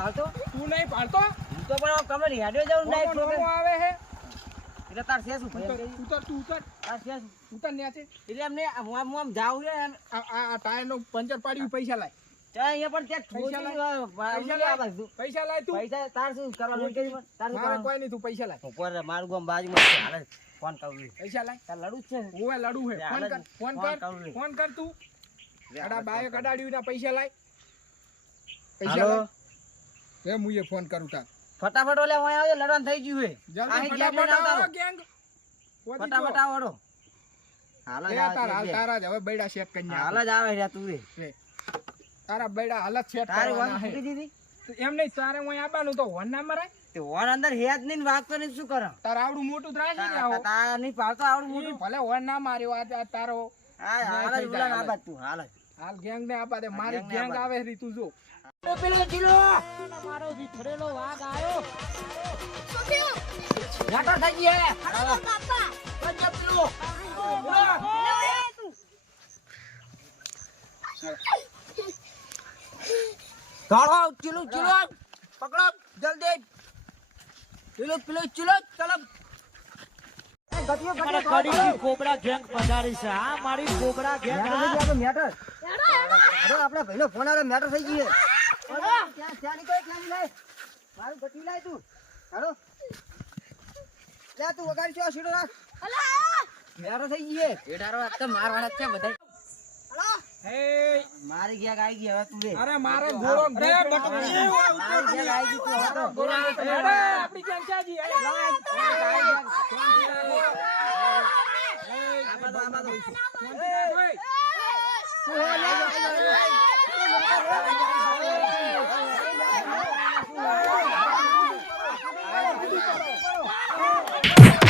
તું નહીં પાડતો? હું તો પણ હેડ્યો જાઉં નોમો નાઈટ નોમો આવે હે? એટલે તાર છે શું ભાઈ? ઉતર ઉતર તું ઉતર. તાર છે શું? ઉતર ન્યાથી. એટલે અમને આમ આમ જાવું છે અને આ આ ટાયર નો પંચર પાડી પૈસા લાય. ત્યાં અહીંયા પણ પૈસા લાય. લાય. તું. પૈસા તાર શું કરવાનું તાર શું કોઈ નહીં તું પૈસા લાય. ઉપર રે, મારું ગામ બાજુમાં હાલે ફોન કરું પૈસા લાય. તાર લડું છે ને? લડું હે. ફોન કર ફોન કર ફોન કર તું. અડા. કડાડ્યું ના પૈસા લાય. પૈસા હાલો? લાય હે ફોન કરું તાર. ફટાફટ ઓલે અહીં આવજો લડવાનું થઈ ગયું હે. જલ્દી ગેંગ ફટાફટ આવો ગેંગ. ફટાફટ. આવડો હાલ જ તાર હાલ. તારા જ હવે બૈડા શેક કરી હાલ જ આવે રે તું રે તારા બૈડા હાલ જ શેક તારી વાત કરવાના દીધી? તો એમ નહીં તારે હું આવવાનું તો હોન ના મરાય તે હોન અંદર હેજ નહીં વાગતો નહીં શું કરે તારે આવડું મોટું ત્રાસ ને તા- આવો તા- નહીં પાડતો આવડું મોટું? ભલે હોન ના માર્યો આ તારો. હાલ હાલ તું હાલ હાલ ગેંગ ને આપા દે મારી ગેંગ આવે રી તું જો. પેલો ચીલો. મારો વિખરેલો વાઘ આયો. ઘાટો થઈ ગયો હે ગજબ પેલો. ધોળો ચીલો ચીલો. પકડો જલ્દી. ચીલો પેલો ચીલો ચલો. કોબરા ગેંગ પધારી છે આ મારી કોબરા ગેંગ મેટર થઈ ભાઈ ગયું ફોન આવ્યો મેટર થઈ ગઈ ત્યાં ત્યાં નીકળ ત્યાં મારું તું હાલો લે તું વગાડી છો સીડો રાખ ગઈ હે આ તો મારવાના મારી આવી ગઈ અરે મારે ગોળો અરે મારી ગયા આવી ગઈ તું હવે તો. અરે આપણી ગેંગ ક્યાં જી અરે Yeah.